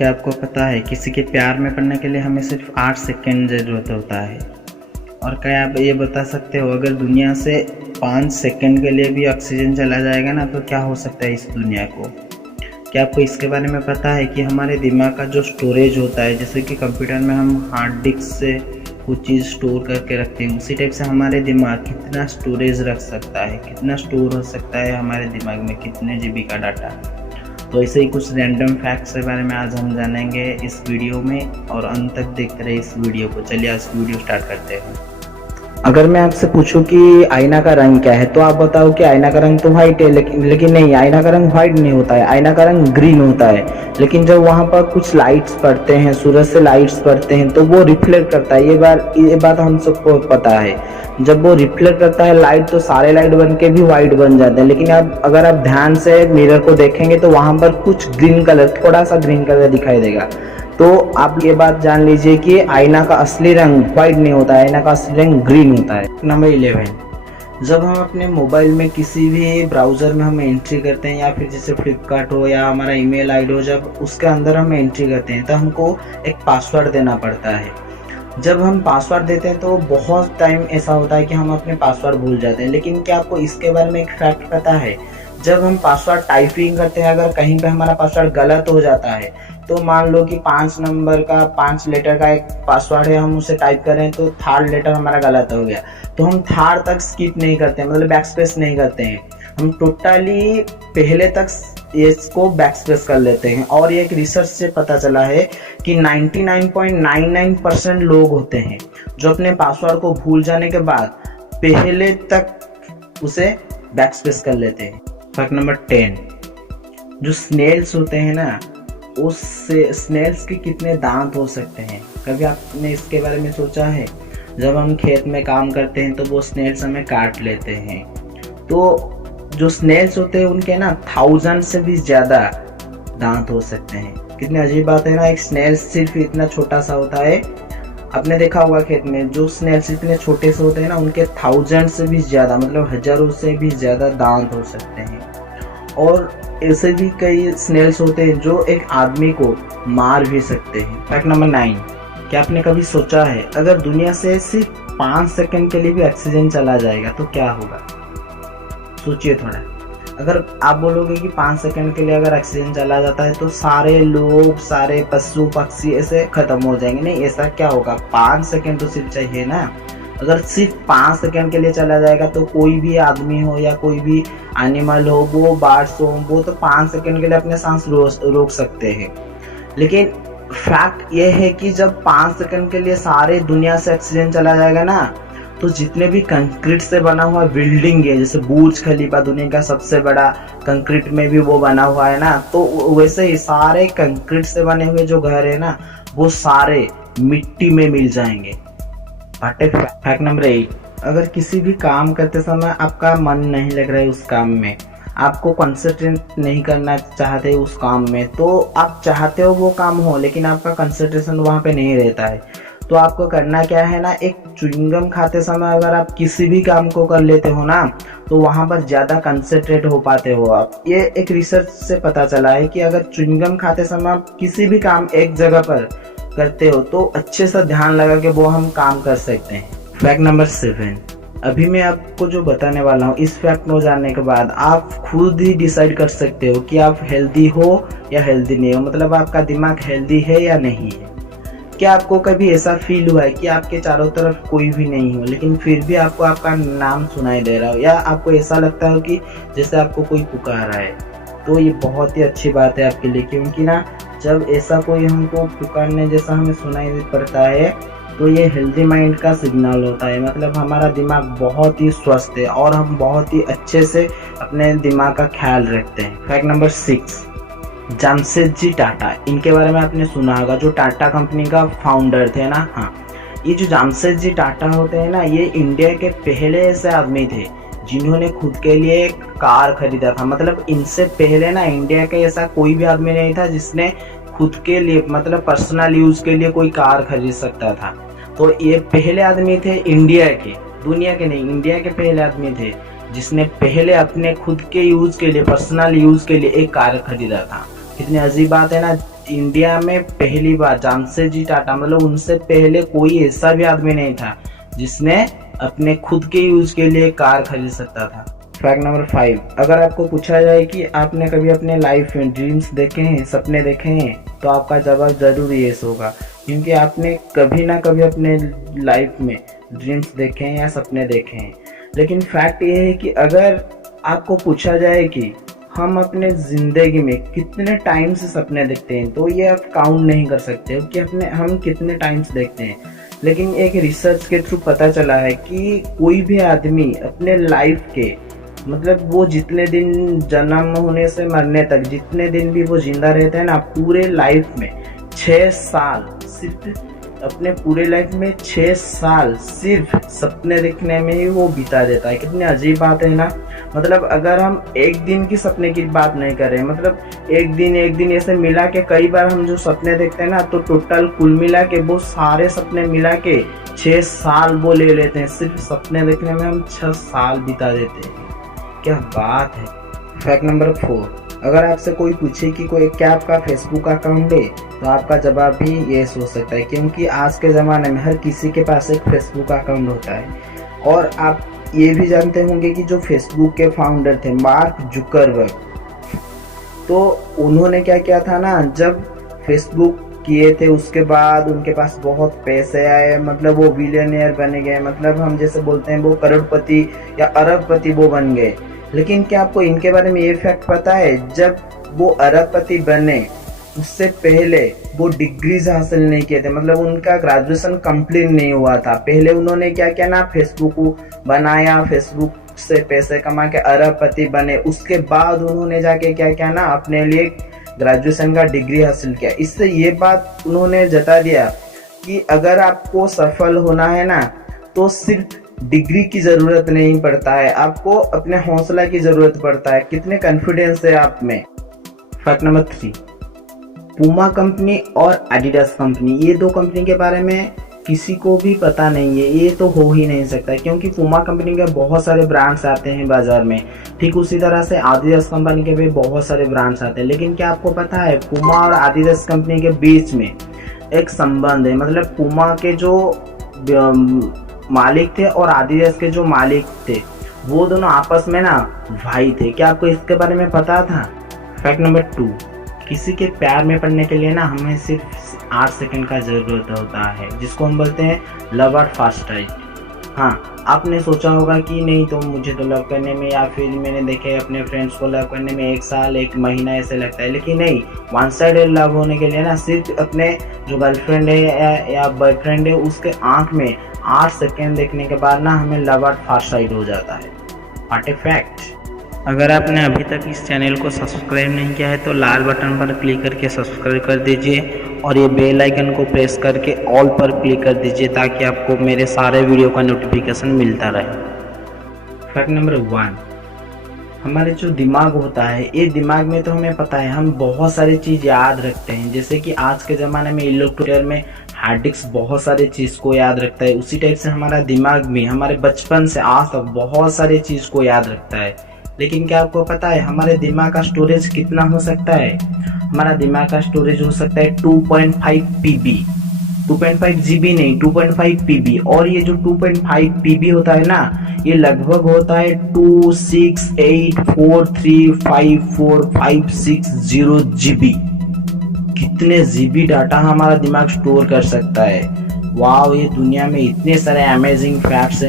क्या आपको पता है किसी के प्यार में पड़ने के लिए हमें सिर्फ 8 सेकंड ज़रूरत होता है। और क्या आप ये बता सकते हो अगर दुनिया से 5 सेकंड के लिए भी ऑक्सीजन चला जाएगा ना तो क्या हो सकता है इस दुनिया को। क्या आपको इसके बारे में पता है कि हमारे दिमाग का जो स्टोरेज होता है, जैसे कि कंप्यूटर में हम हार्ड डिस्क से कुछ चीज़ स्टोर करके रखते हैं, उसी टाइप से हमारे दिमाग कितना स्टोरेज रख सकता है, कितना स्टोर हो सकता है हमारे दिमाग में, कितने जीबी का डाटा। तो ऐसे ही कुछ रैंडम फैक्ट्स के बारे में आज हम जानेंगे इस वीडियो में, और अंत तक देखते रहे इस वीडियो को। चलिए आज वीडियो स्टार्ट करते हैं। अगर मैं आपसे पूछूं कि आईना का रंग क्या है तो आप बताओ कि आईना का रंग तो व्हाइट है, लेकिन नहीं, आईना का रंग व्हाइट नहीं होता है, आईना का रंग ग्रीन होता है। लेकिन जब वहां पर कुछ लाइट्स पड़ते हैं, सूरज से लाइट्स पड़ते हैं तो वो रिफ्लेक्ट करता है। ये बात हम सबको पता है। जब वो रिफ्लेक्ट करता है लाइट तो सारे लाइट बन के भी व्हाइट बन जाते हैं। लेकिन अगर आप ध्यान से मिरर को देखेंगे तो वहां पर कुछ ग्रीन कलर, थोड़ा सा ग्रीन कलर दिखाई देगा। तो आप ये बात जान लीजिए कि आईना का असली रंग व्हाइट नहीं होता है, आईना का असली रंग ग्रीन होता है। नंबर 11, जब हम अपने मोबाइल में किसी भी ब्राउज़र में हम एंट्री करते हैं, या फिर जैसे फ्लिपकार्ट हो या हमारा ईमेल आईडी हो, जब उसके अंदर हम एंट्री करते हैं तो हमको एक पासवर्ड देना पड़ता है। जब हम पासवर्ड देते हैं तो बहुत टाइम ऐसा होता है कि हम अपने पासवर्ड भूल जाते हैं। लेकिन क्या आपको इसके बारे में एक फैक्ट पता है, जब हम पासवर्ड टाइपिंग करते हैं अगर कहीं पे हमारा पासवर्ड गलत हो जाता है, तो मान लो कि 5 नंबर का 5 लेटर का एक पासवर्ड है, हम उसे टाइप करें तो 3rd लेटर हमारा गलत हो गया, तो हम 3rd तक स्किप नहीं करते हैं, मतलब बैकस्पेस नहीं करते हैं, हम टोटली पहले तक इसको बैकस्पेस कर लेते हैं। और ये एक रिसर्च से पता चला है कि 99.99% लोग होते हैं जो अपने पासवर्ड को भूल जाने के बाद पहले तक उसे बैकस्पेस कर लेते हैं। फैक्ट नंबर 10, जो स्नेल्स होते हैं ना, उससे स्नेल्स के कितने दांत हो सकते हैं? कभी आपने इसके बारे में सोचा है? जब हम खेत में काम करते हैं तो वो स्नेल्स हमें काट लेते हैं, तो जो स्नेल्स होते हैं उनके ना 1000 से भी ज़्यादा दांत हो सकते हैं। कितनी अजीब बात है ना, एक स्नेल सिर्फ इतना छोटा सा होता है। आपने देखा होगा खेत में जो स्नेल्स इतने छोटे से होते हैं ना, उनके 1000 से भी ज़्यादा, मतलब हजारों से भी ज़्यादा दांत हो सकते हैं। और ऐसे भी कई स्नेल्स होते हैं जो एक आदमी को मार भी सकते हैं। फैक्ट नंबर 9, क्या आपने कभी सोचा है अगर दुनिया से सिर्फ 5 सेकंड के लिए भी ऑक्सीजन चला जाएगा तो क्या होगा? सोचिए थोड़ा। अगर आप बोलोगे कि 5 सेकंड के लिए अगर ऑक्सीजन चला जाता है तो सारे लोग, सारे पशु पक्षी ऐसे खत्म हो जाएंगे। नहीं, ऐसा क्या होगा, 5 सेकंड तो सिर्फ चाहिए ना। अगर सिर्फ 5 सेकंड के लिए चला जाएगा तो कोई भी आदमी हो या कोई भी एनिमल हो, वो बर्ड्स हो, वो तो 5 सेकंड के लिए अपने सांस रोक सकते हैं। लेकिन फैक्ट ये है कि जब 5 सेकंड के लिए सारे दुनिया से ऑक्सीजन चला जाएगा ना, तो जितने भी कंक्रीट से बना हुआ बिल्डिंग है, जैसे बुर्ज खलीफा दुनिया का सबसे बड़ा कंक्रीट में भी वो बना हुआ है ना, तो वैसे ही सारे कंक्रीट से बने हुए जो घर है ना, वो सारे मिट्टी में मिल जाएंगे। फैक्ट नंबर 8, अगर किसी भी काम करते समय आपका मन नहीं लग रहा है उस काम में, आपको कंसंट्रेट नहीं करना चाहते उस काम में, तो आप चाहते हो वो काम हो लेकिन आपका कंसंट्रेशन वहाँ पे नहीं रहता है, तो आपको करना क्या है ना, एक च्युइंगम खाते समय अगर आप किसी भी काम को कर लेते हो ना, तो वहाँ पर ज़्यादा कंसंट्रेट हो पाते हो आप। ये एक रिसर्च से पता चला है कि अगर च्युइंगम खाते समय आप किसी भी काम एक जगह पर करते हो तो अच्छे से ध्यान लगा के वो हम काम कर सकते हैं। फैक्ट नंबर 7, अभी मैं आपको जो बताने वाला हूँ, इस फैक्ट को जानने के बाद आप खुद ही डिसाइड कर सकते हो कि आप हेल्दी हो या हेल्दी नहीं हो, मतलब आपका दिमाग हेल्दी है या नहीं है। क्या आपको कभी ऐसा फील हुआ है कि आपके चारों तरफ कोई भी नहीं हो लेकिन फिर भी आपको आपका नाम सुनाई दे रहा हो, या आपको ऐसा लगता हो कि जैसे आपको कोई पुकार रहा है? तो ये बहुत ही अच्छी बात है आपके लिए, क्योंकि ना जब ऐसा कोई हमको पुकारने जैसा हमें सुनाई पड़ता है तो ये हेल्दी माइंड का सिग्नल होता है, मतलब हमारा दिमाग बहुत ही स्वस्थ है और हम बहुत ही अच्छे से अपने दिमाग का ख्याल रखते हैं। फैक्ट नंबर 6, जमशेदजी टाटा, इनके बारे में आपने सुना होगा, जो टाटा कंपनी का फाउंडर थे ना। हाँ, ये जो जमशेदजी टाटा होते हैं ना, ये इंडिया के पहले ऐसे आदमी थे जिन्होंने खुद के लिए एक कार खरीदा था। मतलब इनसे पहले ना इंडिया का ऐसा कोई भी आदमी नहीं था जिसने खुद के लिए, मतलब पर्सनल यूज के लिए कोई कार खरीद सकता था। तो ये पहले आदमी थे इंडिया के, दुनिया के नहीं, इंडिया के पहले आदमी थे जिसने पहले अपने खुद के यूज के लिए, पर्सनल यूज के लिए एक कार खरीदा था। कितनी अजीब बात है ना, इंडिया में पहली बार जामशेदजी टाटा, मतलब उनसे पहले कोई ऐसा भी आदमी नहीं था जिसने अपने खुद के यूज के लिए कार खरीद सकता था। फैक्ट नंबर 5, अगर आपको पूछा जाए कि आपने कभी अपने लाइफ में ड्रीम्स देखे हैं, सपने देखे हैं, तो आपका जवाब जरूर येस होगा, क्योंकि आपने कभी ना कभी अपने लाइफ में ड्रीम्स देखे हैं या सपने देखे हैं। लेकिन फैक्ट ये है कि अगर आपको पूछा जाए कि हम अपने ज़िंदगी में कितने टाइम से सपने देखते हैं, तो ये आप काउंट नहीं कर सकते कि हम कितने टाइम्स देखते हैं। लेकिन एक रिसर्च के थ्रू पता चला है कि कोई भी आदमी अपने लाइफ के, मतलब वो जितने दिन जन्म होने से मरने तक जितने दिन भी वो जिंदा रहता है ना, पूरे लाइफ में 6 साल सिर्फ, अपने पूरे लाइफ में 6 साल सिर्फ सपने देखने में ही वो बिता देता है। कितनी अजीब बात है ना। मतलब अगर हम एक दिन की सपने की बात नहीं कर रहे, मतलब एक दिन ऐसे मिला के कई बार हम जो सपने देखते हैं ना, तो टोटल कुल मिला के वो सारे सपने मिला के 6 साल वो ले लेते हैं। सिर्फ सपने देखने में हम 6 साल बिता देते हैं। क्या बात है। फैक्ट नंबर 4, अगर आपसे कोई पूछे कि क्या आपका फेसबुक अकाउंट है, तो आपका जवाब भी ये हो सकता है, क्योंकि आज के ज़माने में हर किसी के पास एक फेसबुक अकाउंट होता है। और आप ये भी जानते होंगे कि जो फेसबुक के फाउंडर थे मार्क जुकरबर्ग, तो उन्होंने क्या किया था ना, जब फेसबुक किए थे उसके बाद उनके पास बहुत पैसे आए, मतलब वो बिलियनियर बने गए, मतलब हम जैसे बोलते हैं वो करोड़पति या अरबपति वो बन गए। लेकिन क्या आपको इनके बारे में ये फैक्ट पता है, जब वो अरबपति बने उससे पहले वो डिग्रीज हासिल नहीं किए थे, मतलब उनका ग्रेजुएशन कंप्लीट नहीं हुआ था। पहले उन्होंने क्या किया ना, फेसबुक बनाया, फेसबुक से पैसे कमा के अरबपति बने। उसके बाद उन्होंने जाके क्या किया ना, अपने लिए ग्रेजुएशन का डिग्री हासिल किया। इससे ये बात उन्होंने जता दिया कि अगर आपको सफल होना है ना, तो सिर्फ डिग्री की ज़रूरत नहीं पड़ता है, आपको अपने हौसला की ज़रूरत पड़ता है। कितने कॉन्फिडेंस है आप में। फैक्ट नंबर 3, पूमा कंपनी और एडिडास कंपनी, ये 2 कंपनी के बारे में किसी को भी पता नहीं है। ये तो हो ही नहीं सकता, क्योंकि पूमा कंपनी के बहुत सारे ब्रांड्स आते हैं बाजार में, ठीक उसी तरह से एडिडास कंपनी के भी बहुत सारे ब्रांड्स आते हैं। लेकिन क्या आपको पता है, पूमा और एडिडास कंपनी के बीच में एक संबंध है। मतलब पूमा के जो मालिक थे और एडिडास के जो मालिक थे, वो दोनों आपस में ना भाई थे। क्या आपको इसके बारे में पता था। फैक्ट नंबर 2, किसी के प्यार में पड़ने के लिए ना हमें सिर्फ 8 सेकंड का ज़रूरत होता है, जिसको हम बोलते हैं लव एट फर्स्ट साइट। हाँ, आपने सोचा होगा कि नहीं तो मुझे तो लव करने में, या फिर मैंने देखे अपने फ्रेंड्स को लव करने में 1 साल 1 महीना ऐसे लगता है। लेकिन नहीं, वन साइडेड लव होने के लिए ना सिर्फ अपने जो गर्लफ्रेंड है या बॉयफ्रेंड है उसके आँख में 8 सेकेंड देखने के बाद ना हमें लव एट फर्स्ट साइट हो जाता है। What a fact. अगर आपने अभी तक इस चैनल को सब्सक्राइब नहीं किया है तो लाल बटन पर क्लिक करके सब्सक्राइब कर दीजिए और ये बेल आइकन को प्रेस करके ऑल पर क्लिक कर दीजिए, ताकि आपको मेरे सारे वीडियो का नोटिफिकेशन मिलता रहे। फैक्ट नंबर 1, हमारे जो दिमाग होता है, ये दिमाग में तो हमें पता है हम बहुत सारी चीज़ याद रखते हैं। जैसे कि आज के ज़माने में इलेक्ट्रॉनिक में हार्ड डिस्क बहुत सारे चीज़ को याद रखता है, उसी टाइप से हमारा दिमाग भी हमारे बचपन से आज तक बहुत सारी चीज़ को याद रखता है। लेकिन क्या आपको पता है हमारे दिमाग का स्टोरेज कितना हो सकता है। हमारा दिमाग का स्टोरेज हो सकता है 2.5 PB, 2.5 GB नहीं, 2.5 PB। और ये जो 2.5 PB होता है ना, ये लगभग होता है 268435456 GB। कितने GB डाटा हमारा दिमाग स्टोर कर सकता है। वाह, ये दुनिया में इतने सारे अमेजिंग फैक्ट्स हैं।